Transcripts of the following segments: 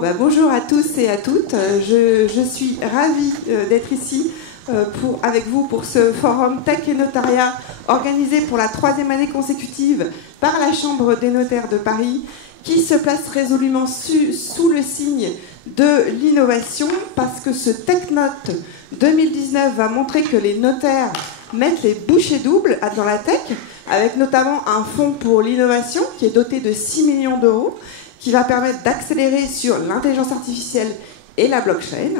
Bonjour à tous et à toutes. Je suis ravie d'être ici avec vous pour ce forum Tech et Notariat organisé pour la 3e année consécutive par la Chambre des notaires de Paris, qui se place résolument sous le signe de l'innovation, parce que ce TechNote 2019 va montrer que les notaires mettent les bouchées doubles dans la tech, avec notamment un fonds pour l'innovation qui est doté de 6 millions d'euros, qui va permettre d'accélérer sur l'intelligence artificielle et la blockchain.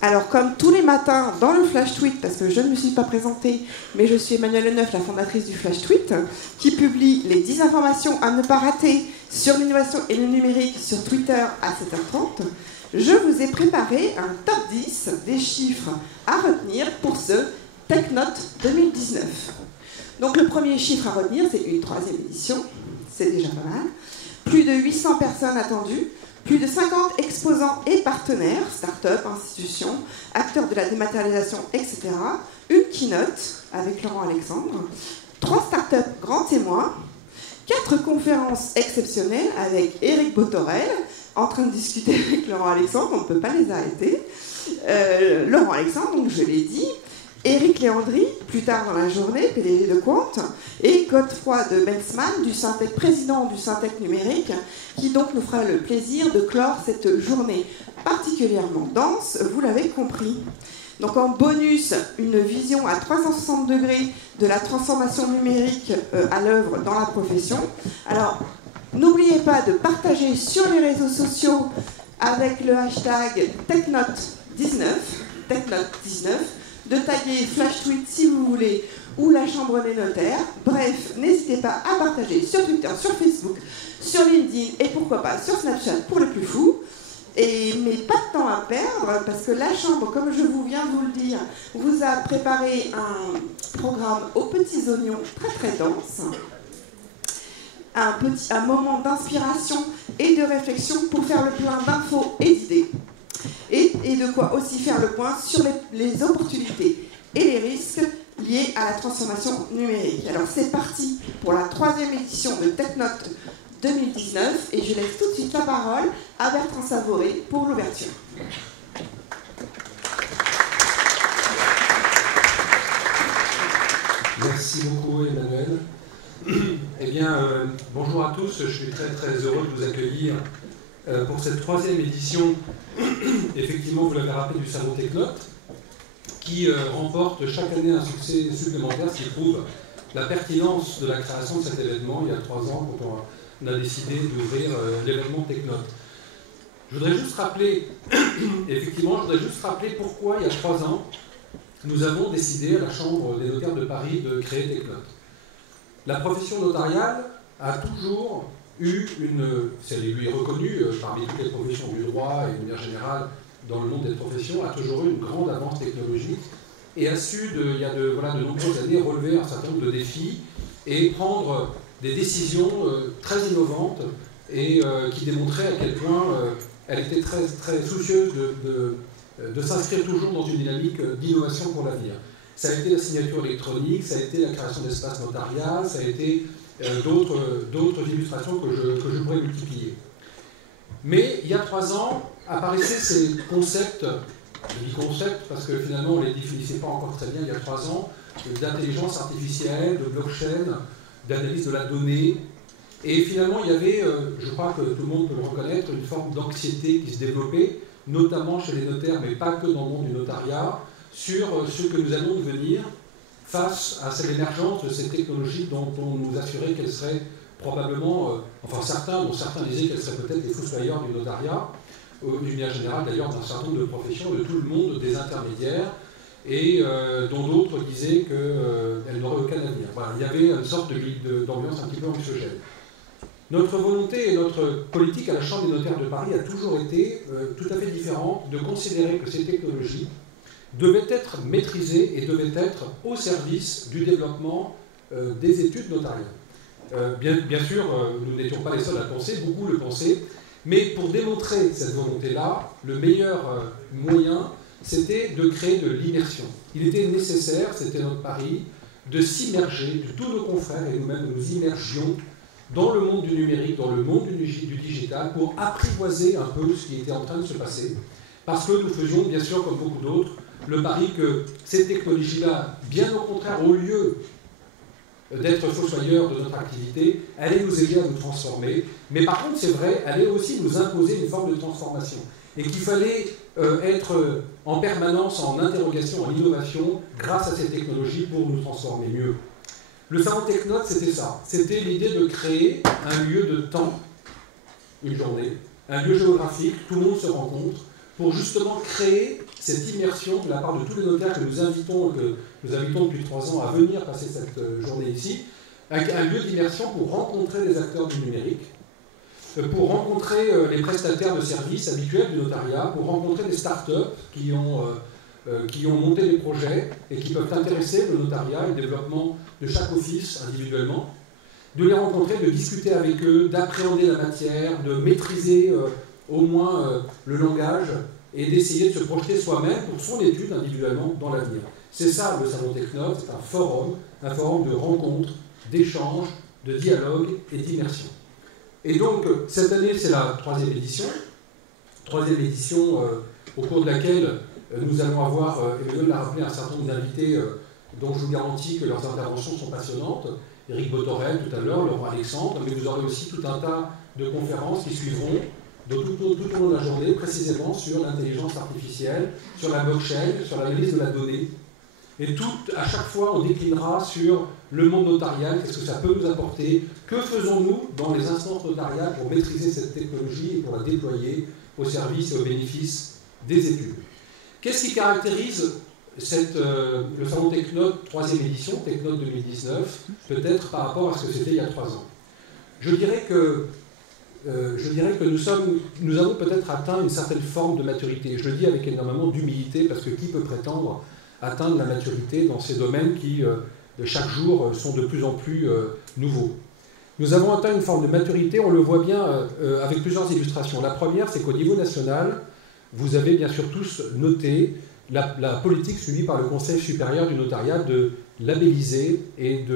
Alors, comme tous les matins dans le Flash Tweet, parce que je ne me suis pas présentée, mais je suis Emmanuelle Leneuf, la fondatrice du Flash Tweet, qui publie les 10 informations à ne pas rater sur l'innovation et le numérique sur Twitter à 7h30, je vous ai préparé un top 10 des chiffres à retenir pour ce TechNote 2019. Donc le premier chiffre à retenir, c'est une 3e édition, c'est déjà pas mal. Plus de 800 personnes attendues, plus de 50 exposants et partenaires, start-up, institutions, acteurs de la dématérialisation, etc. Une keynote avec Laurent Alexandre, 3 start-up grands témoins, 4 conférences exceptionnelles avec Éric Botorel, en train de discuter avec Laurent Alexandre, on ne peut pas les arrêter. Laurent Alexandre, donc je l'ai dit, Éric Léandri, plus tard dans la journée, PDG de Quant, et Godefroy de Bensman, du Syntec, président du Syntec numérique, qui donc nous fera le plaisir de clore cette journée particulièrement dense, vous l'avez compris. Donc en bonus, une vision à 360 degrés de la transformation numérique à l'œuvre dans la profession. Alors, n'oubliez pas de partager sur les réseaux sociaux avec le hashtag TechNote19, TechNote19, de taguer Flash Tweet si vous voulez, ou la Chambre des notaires. Bref, n'hésitez pas à partager sur Twitter, sur Facebook, sur LinkedIn et pourquoi pas sur Snapchat pour les plus fous. Mais pas de temps à perdre, parce que la Chambre, comme je viens de vous le dire, vous a préparé un programme aux petits oignons très très dense. Un moment d'inspiration et de réflexion pour faire le plein d'infos et d'idées. Et de quoi aussi faire le point sur les opportunités et les risques liés à la transformation numérique. Alors c'est parti pour la 3e édition de TechNote 2019 et je laisse tout de suite la parole à Bertrand Savouré pour l'ouverture. Merci beaucoup Emmanuel. Eh bien, bonjour à tous, je suis très très heureux de vous accueillir pour cette 3e édition, effectivement, vous l'avez rappelé, du salon TechNote, qui remporte chaque année un succès supplémentaire, ce qui prouve la pertinence de la création de cet événement il y a 3 ans, quand on a décidé d'ouvrir l'événement TechNote. Je voudrais juste rappeler, pourquoi il y a 3 ans, nous avons décidé à la Chambre des notaires de Paris de créer TechNote. La profession notariale a toujours elle lui est reconnue parmi toutes les professions du droit et de manière générale dans le monde des professions, a toujours eu une grande avance technologique et a su, il y a de nombreuses années, relever un certain nombre de défis et prendre des décisions très innovantes et qui démontraient à quel point elle était très, très soucieuse de s'inscrire toujours dans une dynamique d'innovation pour l'avenir. Ça a été la signature électronique, ça a été la création d'espaces notariales, ça a été d'autres illustrations que je pourrais multiplier. Mais il y a 3 ans, apparaissaient ces concepts, je dis concepts parce que finalement on ne les définissait pas encore très bien il y a 3 ans, d'intelligence artificielle, de blockchain, d'analyse de la donnée. Et finalement il y avait, je crois que tout le monde peut le reconnaître, une forme d'anxiété qui se développait, notamment chez les notaires, mais pas que dans le monde du notariat, sur ce que nous allons devenir face à cette émergence de ces technologies dont on nous assurait qu'elles seraient probablement, certains disaient qu'elles seraient peut-être les fossoyeurs du notariat, d'une manière générale d'ailleurs d'un certain nombre de professions, de tout le monde, des intermédiaires, et dont d'autres disaient qu'elles n'auraient aucun avenir. Voilà, il y avait une sorte d'ambiance un petit peu anxiogène. Notre volonté et notre politique à la Chambre des notaires de Paris a toujours été tout à fait différente, de considérer que ces technologies devaient être maîtrisées et devaient être au service du développement des études notariales. Bien sûr, nous n'étions pas les seuls à le penser, beaucoup le pensaient, mais pour démontrer cette volonté-là, le meilleur moyen, c'était de créer de l'immersion. Il était nécessaire, c'était notre pari, de s'immerger, tous nos confrères et nous-mêmes nous immergions dans le monde du numérique, dans le monde du digital, pour apprivoiser un peu ce qui était en train de se passer. Parce que nous faisions, bien sûr, comme beaucoup d'autres, le pari que ces technologies-là, bien au contraire, au lieu d'être fossoyeurs de notre activité, allaient nous aider à nous transformer. Mais par contre, c'est vrai, allaient aussi nous imposer une forme de transformation. Et qu'il fallait être en permanence en interrogation, en innovation, grâce à ces technologies pour nous transformer mieux. Le salon Technote, c'était ça. C'était l'idée de créer un lieu de temps, une journée, un lieu géographique, tout le monde se rencontre, pour justement créer cette immersion de la part de tous les notaires que nous invitons depuis 3 ans à venir passer cette journée ici, avec un lieu d'immersion pour rencontrer les acteurs du numérique, pour rencontrer les prestataires de services habituels du notariat, pour rencontrer des start-up qui ont monté des projets et qui peuvent intéresser le notariat et le développement de chaque office individuellement, de les rencontrer, de discuter avec eux, d'appréhender la matière, de maîtriser au moins le langage et d'essayer de se projeter soi-même pour son étude individuellement dans l'avenir. C'est ça le Salon Technote, c'est un forum de rencontres, d'échanges, de dialogue et d'immersion. Et donc, cette année, c'est la 3e édition. 3e édition au cours de laquelle nous allons avoir, Emmanuel l'a rappelé, un certain nombre d'invités dont je vous garantis que leurs interventions sont passionnantes. Éric Botorel tout à l'heure, Laurent Alexandre, mais vous aurez aussi tout un tas de conférences qui suivront tout au long de la journée, précisément sur l'intelligence artificielle, sur la blockchain, sur l'analyse de la donnée. Et à chaque fois, on déclinera sur le monde notarial, qu'est-ce que ça peut nous apporter, que faisons-nous dans les instances notariales pour maîtriser cette technologie et pour la déployer au service et au bénéfice des élus. Qu'est-ce qui caractérise le Salon Technote 3e édition, Technote 2019, peut-être par rapport à ce que c'était il y a 3 ans? Je dirais que nous avons peut-être atteint une certaine forme de maturité. Je le dis avec énormément d'humilité, parce que qui peut prétendre atteindre la maturité dans ces domaines qui, chaque jour, sont de plus en plus nouveaux. Nous avons atteint une forme de maturité, on le voit bien avec plusieurs illustrations. La première, c'est qu'au niveau national, vous avez bien sûr tous noté la politique suivie par le Conseil supérieur du notariat de labelliser et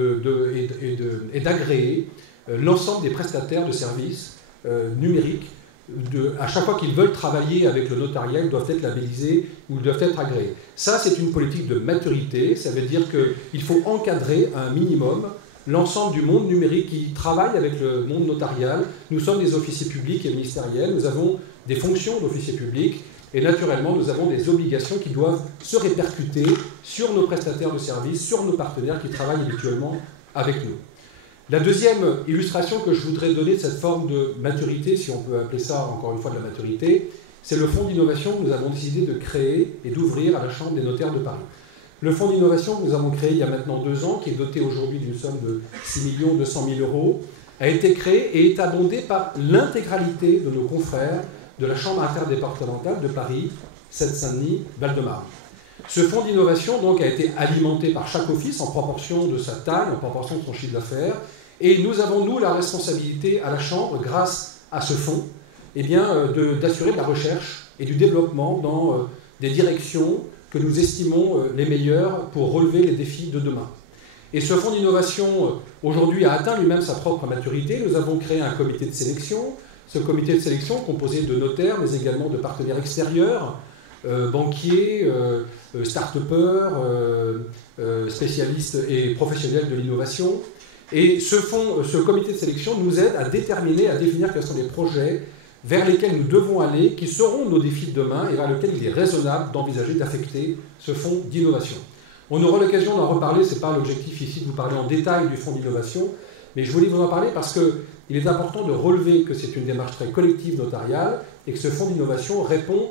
d'agréer l'ensemble des prestataires de services numériques. À chaque fois qu'ils veulent travailler avec le notariat, ils doivent être labellisés ou ils doivent être agréés. Ça, c'est une politique de maturité. Ça veut dire qu'il faut encadrer à un minimum l'ensemble du monde numérique qui travaille avec le monde notarial. Nous sommes des officiers publics et ministériels, nous avons des fonctions d'officiers publics et naturellement, nous avons des obligations qui doivent se répercuter sur nos prestataires de services, sur nos partenaires qui travaillent habituellement avec nous. La deuxième illustration que je voudrais donner de cette forme de maturité, si on peut appeler ça encore une fois de la maturité, c'est le fonds d'innovation que nous avons décidé de créer et d'ouvrir à la Chambre des notaires de Paris. Le fonds d'innovation que nous avons créé il y a maintenant 2 ans, qui est doté aujourd'hui d'une somme de 6 200 000 €, a été créé et est abondé par l'intégralité de nos confrères de la Chambre interdépartementale de Paris, Seine-Saint-Denis, Val-de-Marne. Ce fonds d'innovation donc a été alimenté par chaque office en proportion de sa taille, en proportion de son chiffre d'affaires, et nous avons, nous, la responsabilité à la Chambre, grâce à ce fonds, d'assurer de la recherche et du développement dans des directions que nous estimons les meilleures pour relever les défis de demain. Et ce fonds d'innovation, aujourd'hui, a atteint lui-même sa propre maturité. Nous avons créé un comité de sélection. Ce comité de sélection, composé de notaires, mais également de partenaires extérieurs, banquiers, start-upers, spécialistes et professionnels de l'innovation. Et ce comité de sélection nous aide à déterminer, à définir quels sont les projets vers lesquels nous devons aller, qui seront nos défis de demain et vers lesquels il est raisonnable d'envisager d'affecter ce fonds d'innovation. On aura l'occasion d'en reparler, ce n'est pas l'objectif ici de vous parler en détail du fonds d'innovation, mais je voulais vous en parler parce qu'il est important de relever que c'est une démarche très collective notariale et que ce fonds d'innovation répond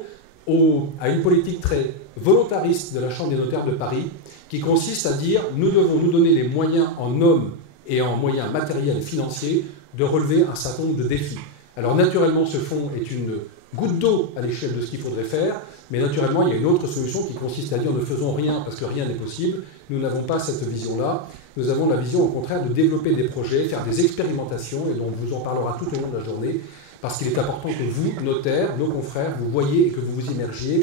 à une politique très volontariste de la Chambre des notaires de Paris qui consiste à dire nous devons nous donner les moyens en hommes et en moyens matériels et financiers de relever un certain nombre de défis. Alors naturellement, ce fonds est une goutte d'eau à l'échelle de ce qu'il faudrait faire, mais naturellement, il y a une autre solution qui consiste à dire ne faisons rien parce que rien n'est possible. Nous n'avons pas cette vision-là. Nous avons la vision, au contraire, de développer des projets, faire des expérimentations, et dont on vous en parlera tout au long de la journée, parce qu'il est important que vous, notaires, nos confrères, vous voyez et que vous vous immergiez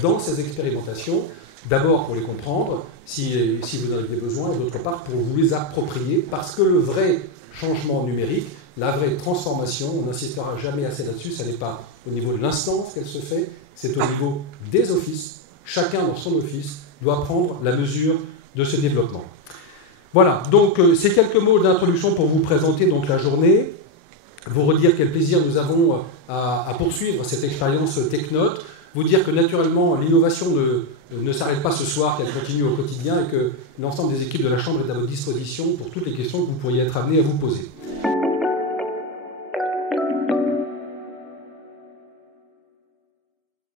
dans ces expérimentations. D'abord pour les comprendre, si vous en avez besoin, et d'autre part pour vous les approprier, parce que le vrai changement numérique, la vraie transformation, on n'insistera jamais assez là-dessus, ça n'est pas au niveau de l'instance qu'elle se fait, c'est au niveau des offices. Chacun dans son office doit prendre la mesure de ce développement. Voilà, donc ces quelques mots d'introduction pour vous présenter donc la journée, vous redire quel plaisir nous avons à poursuivre cette expérience TechNote, vous dire que naturellement l'innovation ne s'arrête pas ce soir, qu'elle continue au quotidien et que l'ensemble des équipes de la Chambre est à votre disposition pour toutes les questions que vous pourriez être amenés à vous poser.